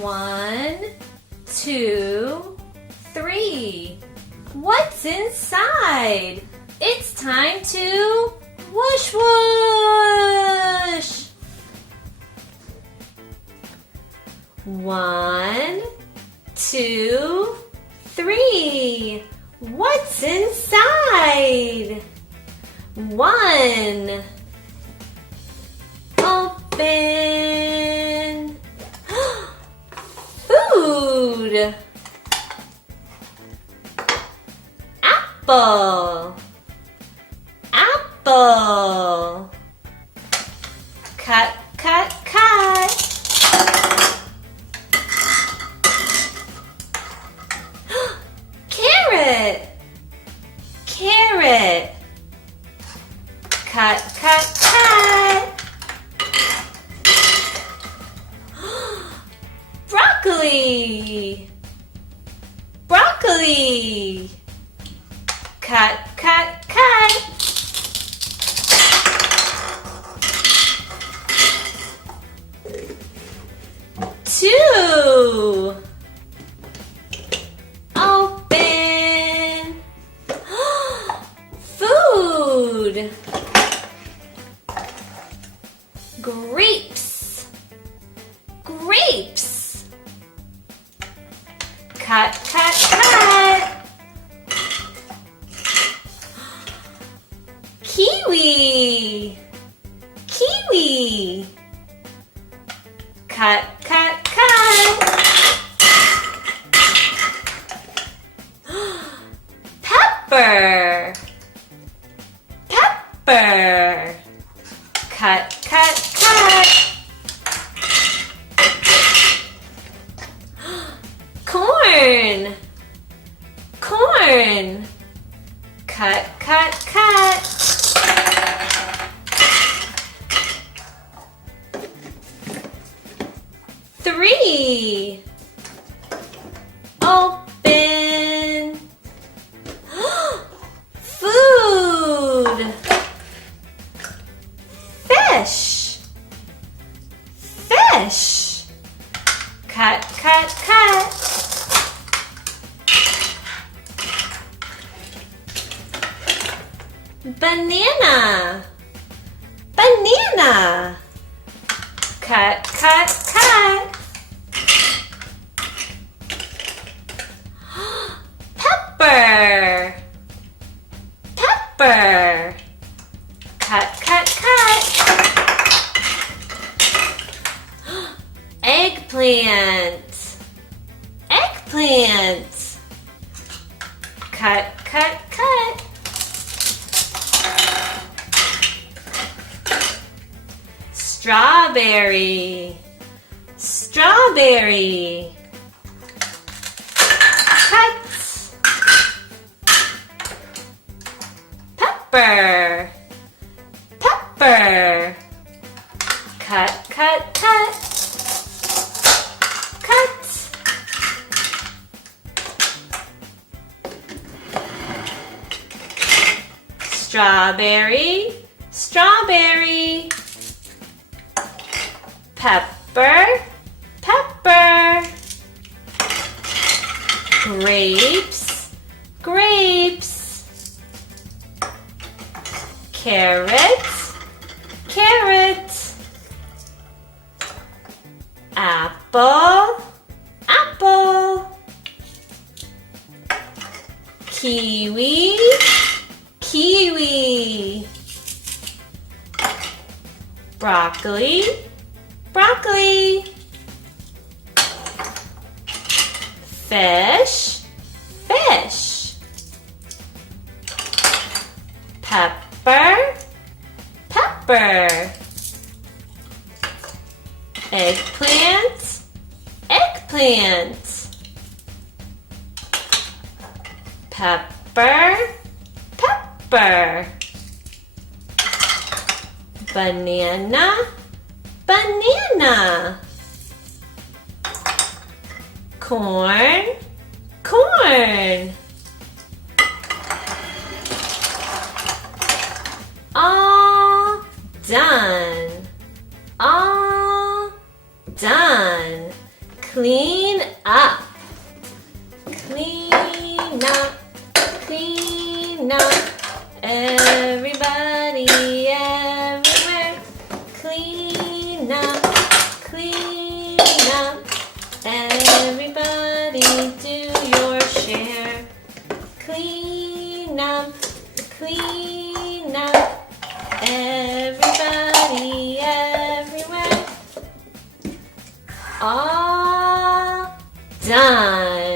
1, 2, 3. What's inside? It's time to whoosh whoosh. 1, 2, 3. What's inside? 1. Open. Food. Apple. Apple. Cut, cut, cut. Carrot. Carrot. Cut, cut, cut. Broccoli. Broccoli. Cut, cut, cut. Two. Open. Food. Grapes. Grapes. Cut, cut, cut. Kiwi. Kiwi. Cut, cut, cut. Pepper. Pepper. Cut, cut, cut. Corn. Corn. Cut, cut, cut. Three. Open. Food. Fish. Fish. Cut, cut, cut. Banana. Banana. Cut, cut, cut. Pepper. Pepper. Cut, cut, cut. Eggplant. Eggplant. Cut, cut, cut. Strawberry. Strawberry. Cut. Pepper. Pepper. Cut, cut, cut. Cut. Strawberry. Strawberry. Pepper. Pepper. Grapes. Grapes. Carrot. Carrot. Apple. Apple. Kiwi. Kiwi. Broccoli. Broccoli. Fish. Fish. Pepper. Pepper. Eggplant. Eggplant. Pepper. Pepper. Banana. Banana. Corn. Corn. All done. All done. Clean up. Clean up. Clean up. Everybody, everywhere. Clean up. Clean up. Everybody, do your share. Clean up. Clean up. Everybody, everywhere. All done.